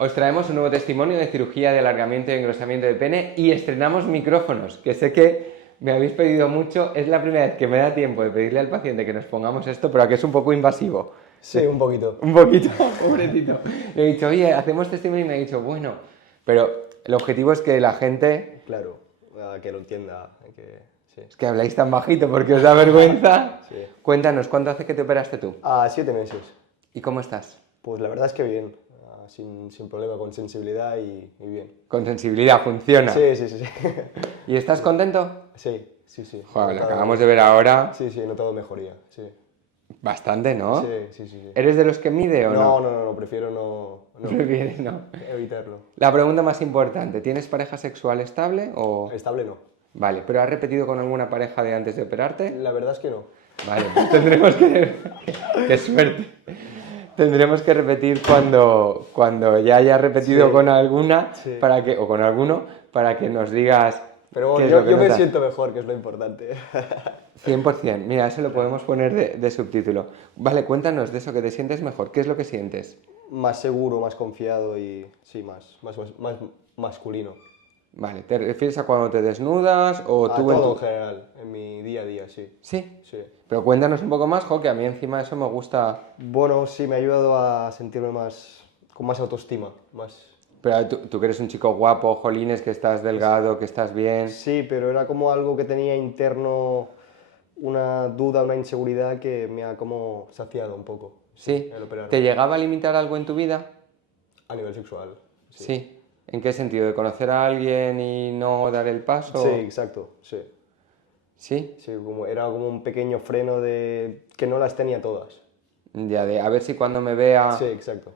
Os traemos un nuevo testimonio de cirugía de alargamiento y engrosamiento de pene y estrenamos micrófonos, que sé que me habéis pedido mucho. Es la primera vez que me da tiempo de pedirle al paciente que nos pongamos esto, pero que es un poco invasivo. Sí, un poquito. Un poquito, pobrecito. Le he dicho, oye, hacemos testimonio y me ha dicho, bueno, pero el objetivo es que la gente... Claro, que lo entienda. Sí. Es que habláis tan bajito porque os da vergüenza. Sí. Cuéntanos, ¿cuánto hace que te operaste tú? 7 meses. ¿Y cómo estás? Pues la verdad es que bien. Sin problema, con sensibilidad y bien. Con sensibilidad, funciona. Sí, sí, sí. ¿Y estás contento? Sí, sí, sí. Joder, lo acabamos de ver ahora. Sí, sí, he notado mejoría, sí. Bastante, ¿no? Sí, sí, sí, sí. ¿Eres de los que mide o no? No, prefiero no. Prefieres no. Evitarlo. La pregunta más importante, ¿tienes pareja sexual estable o...? Estable no. Vale, ¿pero has repetido con alguna pareja de antes de operarte? La verdad es que no. Vale, pues tendremos que... ¡Qué suerte! Tendremos que repetir cuando ya hayas repetido Sí. con alguna Sí. o con alguno para que nos digas Pero qué bueno, es lo que yo me notas. siento mejor, que es lo importante. 100%. Mira, eso lo podemos poner de subtítulo. Vale, cuéntanos de eso, que te sientes mejor. ¿Qué es lo que sientes? Más seguro, más confiado y sí, más masculino. Vale, ¿te refieres a cuando te desnudas o A tú en todo tu... en general, en mi día a día, sí. Sí, Sí. pero cuéntanos un poco más, jo, que a mí encima de eso me gusta... Bueno, sí, me ha ayudado a sentirme con más autoestima, más... Pero tú que eres un chico guapo, jolines, que estás delgado, que estás bien... Sí, pero era como algo que tenía interno, una duda, una inseguridad que me ha como saciado un poco. Sí, El operarme. ¿te llegaba a limitar algo en tu vida? A nivel sexual. Sí. Sí. ¿En qué sentido? ¿De conocer a alguien y no dar el paso? Sí, exacto, sí. ¿Sí? Sí, era como un pequeño freno de que no las tenía todas. Ya de a ver si cuando me vea... Sí, exacto.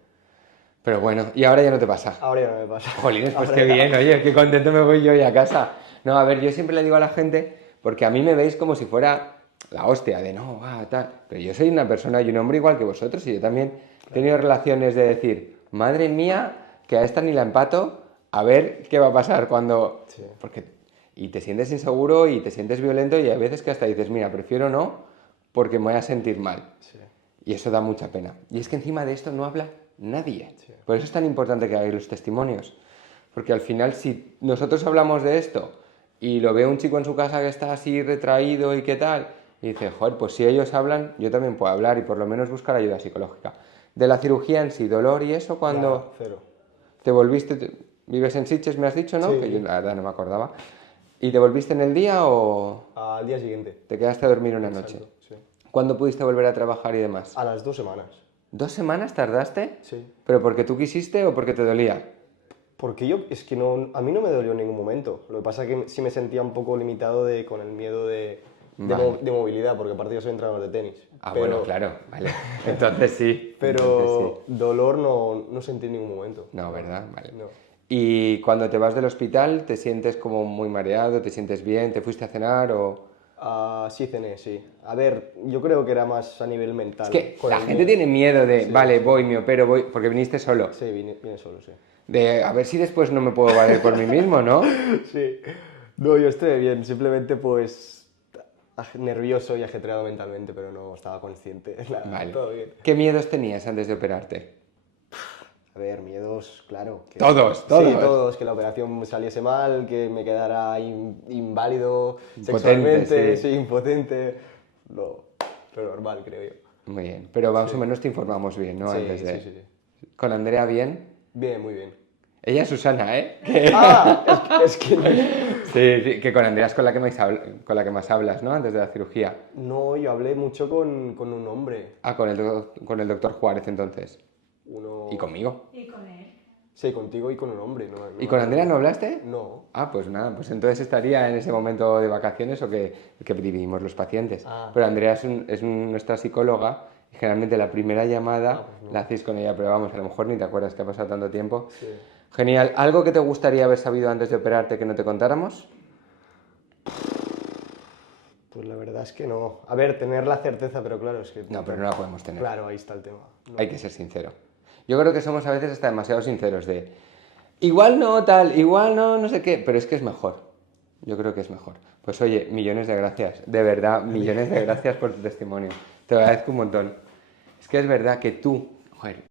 Pero bueno, y ahora ya no te pasa. Ahora ya no me pasa. Jolines, pues Ahora qué ya- bien, oye, qué contento me voy yo hoy a casa. No, a ver, yo siempre le digo a la gente, porque a mí me veis como si fuera la hostia, de no, tal. Pero yo soy una persona y un hombre igual que vosotros, y yo también he tenido relaciones de decir, madre mía, que a esta ni la empato, a ver qué va a pasar cuando... Sí. Porque... Y te sientes inseguro y te sientes violento y hay veces que hasta dices, mira, prefiero no, porque me voy a sentir mal. Sí. Y eso da mucha pena. Y es que encima de esto no habla nadie. Sí. Por eso es tan importante que hagáis los testimonios. Porque al final, si nosotros hablamos de esto y lo ve un chico en su casa que está así retraído y qué tal, y dice, joder, pues si ellos hablan, yo también puedo hablar y por lo menos buscar ayuda psicológica. De la cirugía en sí, dolor y eso, cuando Nada, cero. te volviste, vives en Sitges, me has dicho, ¿no? Sí. Que yo la verdad no me acordaba. ¿Y te volviste en el día o Al día siguiente. te quedaste a dormir una noche? Exacto, sí. ¿Cuándo pudiste volver a trabajar y demás? A las 2 semanas. ¿2 semanas tardaste? Sí. ¿Pero porque tú quisiste o porque te dolía? Porque es que no, a mí no me dolió en ningún momento. Lo que pasa es que sí me sentía un poco limitado con el miedo de Vale. movilidad, porque aparte yo soy entrenador de tenis. Ah, pero, bueno, claro, vale. Entonces sí. Pero Entonces sí. dolor no sentí en ningún momento. No, ¿verdad? Vale. No. ¿Y cuando te vas del hospital, te sientes como muy mareado, te sientes bien, te fuiste a cenar o...? Sí, cené, sí. A ver, yo creo que era más a nivel mental. Es que con la el gente miedo. tiene miedo de, Sí, vale, sí. voy, me opero, voy, porque viniste solo. Sí, vine solo, sí. De, a ver si después no me puedo valer por mí mismo, ¿no? Sí. No, yo estoy bien, simplemente pues nervioso y ajetreado mentalmente, pero no estaba consciente. Nada, Vale. todo bien. ¿Qué miedos tenías antes de operarte? A ver, miedos, claro. Todos. Sí, todos. Que la operación saliese mal, que me quedara inválido Impotente, sexualmente, sí. sí, impotente. Lo normal, creo yo. Muy bien, pero más o menos te informamos bien, ¿no? Sí, Antes de... sí, sí, sí. ¿Con Andrea bien? Bien, muy bien. Ella es Susana, ¿eh? Es que Sí, sí, que con Andrea es con la que más hablas, ¿no? Antes de la cirugía. no, yo hablé mucho con un hombre. Ah, con el doctor Juárez entonces. Uno... ¿Y conmigo? Y con él. Sí, contigo y con un hombre. ¿Y con Andrea no hablaste? No. Ah, pues nada, pues entonces estaría en ese momento de vacaciones o que dividimos los pacientes. Ah. Pero Andrea es nuestra psicóloga y generalmente la primera llamada pues no. la hacéis con ella, pero vamos, a lo mejor ni te acuerdas que ha pasado tanto tiempo. Sí. Genial. ¿Algo que te gustaría haber sabido antes de operarte que no te contáramos? Pues la verdad es que no. A ver, tener la certeza, pero claro, es que... No, pero no la podemos tener. Claro, ahí está el tema. No. Hay que ser sincero. Yo creo que somos a veces hasta demasiado sinceros de igual no tal, igual no, no sé qué, pero es que es mejor. Yo creo que es mejor. Pues oye, millones de gracias, de verdad, millones de gracias por tu testimonio. Te lo agradezco un montón. Es que es verdad que tú, joder,